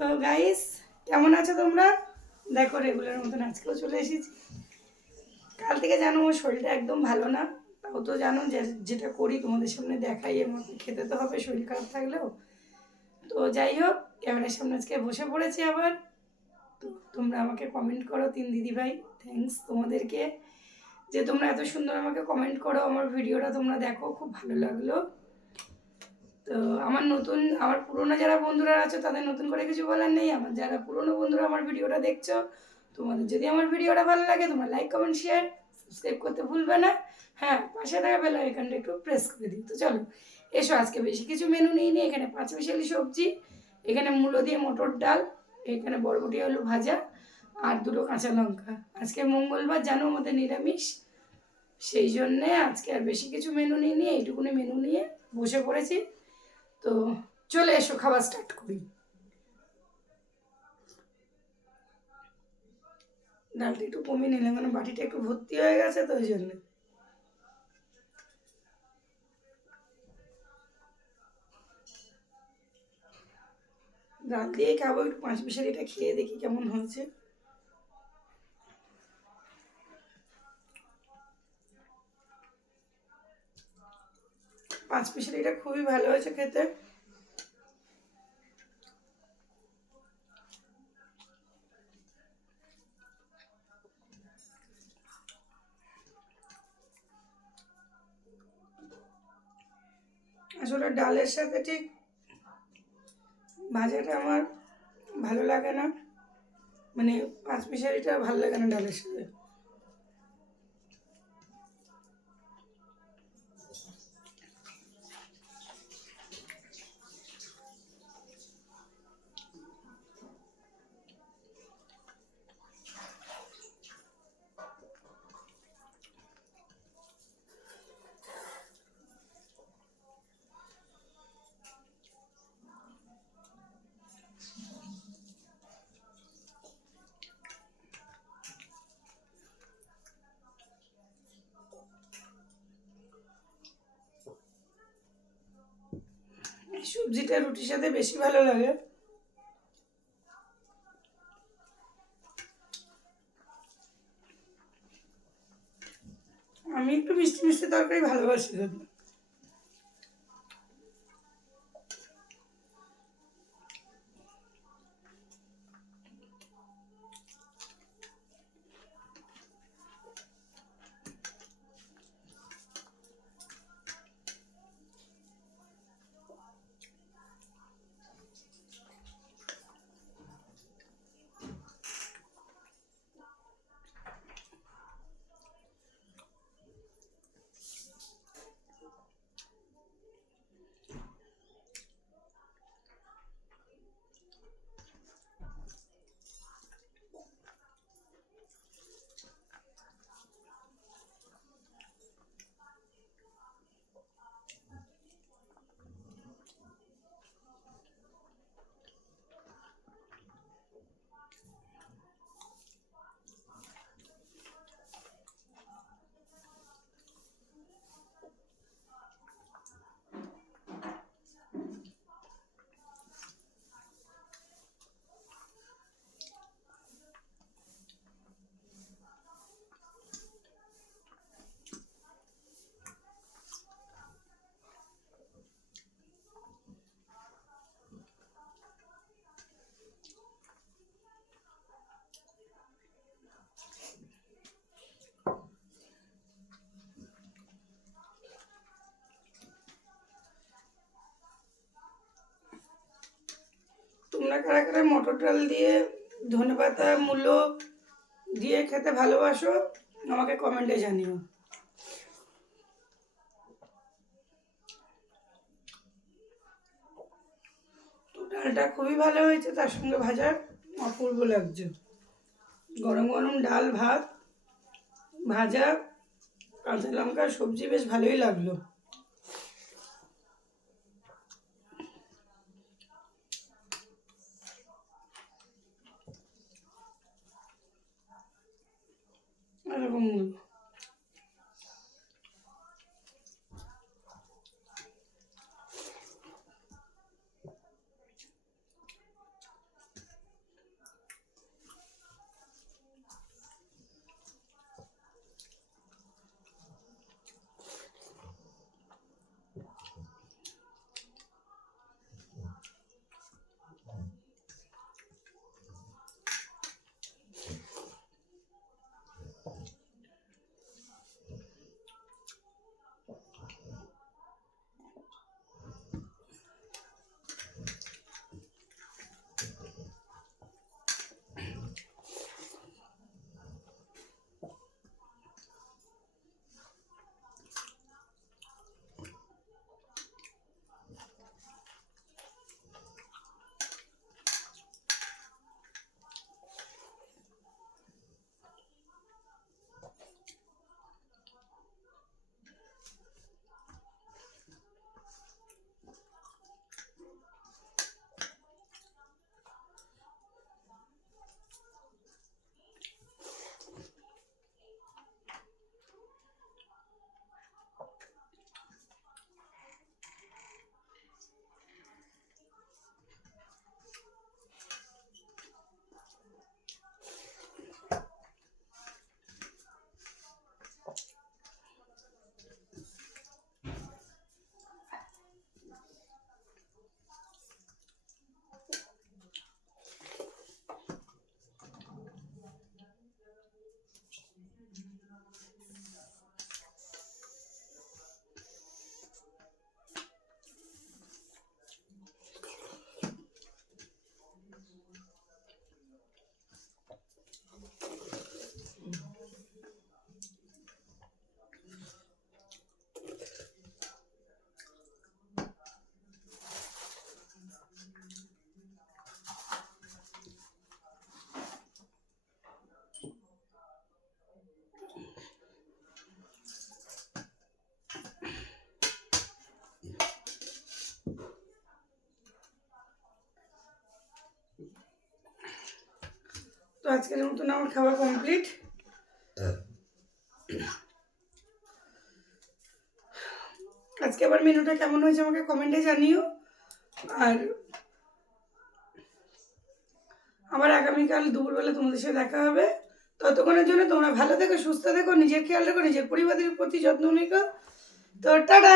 তো গাইস কেমন আছো তোমরা? দেখো রেগুলার মতন আজকেও চলে এসেছি। কাল থেকে জানো আমার শরীরটা একদম ভালো না। তাও তো জানো যেটা করি তোমাদের সামনে দেখাই, এর মধ্যে খেতে তো হবে, শরীর খারাপ থাকলেও। তো যাই হোক, ক্যামেরার সামনে আজকে বসে পড়েছি আবার। তো তোমরা আমাকে কমেন্ট করো তিন দিদি ভাই। থ্যাঙ্কস তোমাদেরকে। যে তোমরা এত সুন্দর আমাকে কমেন্ট করো, আমার ভিডিওটা তোমরা দেখো, খুব ভালো লাগল। তো আমার নতুন, আমার পুরনো যারা বন্ধুরা আছে তাদের নতুন করে কিছু বলার নেই। আমার যারা পুরনো বন্ধুরা আমার ভিডিওটা দেখছ, তোমাদের যদি আমার ভিডিওটা ভালো লাগে, তোমরা লাইক কমেন্ট শেয়ার সাবস্ক্রাইব করতে ভুলবে না। হ্যাঁ পাশে থাকা বেল এখানটা একটু প্রেস করে দিই তো চলো, এসো আজকে বেশি কিছু মেনু নিয়ে নিই এখানে পাঁচ মিশালি সবজি, এখানে মূলো দিয়ে মটর ডাল, এখানে বরবটি আলু ভাজা, আর দুটো কাঁচা লঙ্কা। আজকে মঙ্গলবার, জানো আমাদের নিরামিষ। সেই জন্যে আজকে আর বেশি কিছু মেনু নিয়ে নিয়ে, এইটুকুনি মেনু নিয়ে বসে পড়েছি। চলে এসো, খাবার স্টার্ট করি। ডালটা একটু কমিয়ে নিলাম কারণ বাটিটা একটু ভর্তি হয়ে গেছে তো ওই জন্য। ডাল দিয়ে খাব একটু পাঁচ মিশালিটা খেয়ে দেখি কেমন হয়েছে। পাঁচ মিশালিটা খুবই ভালো হয়েছে খেতে। আসলে ডালের সাথে ঠিক ভাজাটা আমার ভালো লাগে না। মানে পাঁচ মিশারিটা ভালো লাগে না ডালের সাথে। সবজিটা রুটির সাথে বেশি ভালো লাগে। আমি একটু মিষ্টি মিষ্টি তরকারি ভালোবাসি কারা কারা মটর ডাল দিয়ে ধনে পাতা, মূলো দিয়ে খেতে ভালোবাসো, আমাকে কমেন্টে জানিও। ডালটা খুবই ভালো হয়েছে, তার সঙ্গে ভাজা অপূর্ব লাগছে। গরম গরম ডাল, ভাত, ভাজা, কাঁচা লঙ্কা, সবজি বেশ ভালোই লাগল। Mas vamos আজকের মতন আমার খাওয়া কমপ্লিট আজকে আবার মেনুটা কেমন হয়েছে আমাকে কমেন্টে জানিও। আর আবার আগামীকাল দুপুরবেলা তোমাদের সাথে দেখা হবে। ততক্ষণের জন্য তোমরা ভালো থেকো, সুস্থ থেকো, নিজের খেয়াল রেখো, নিজের পরিবারের প্রতি যত্ন নিকো। তো টাটা!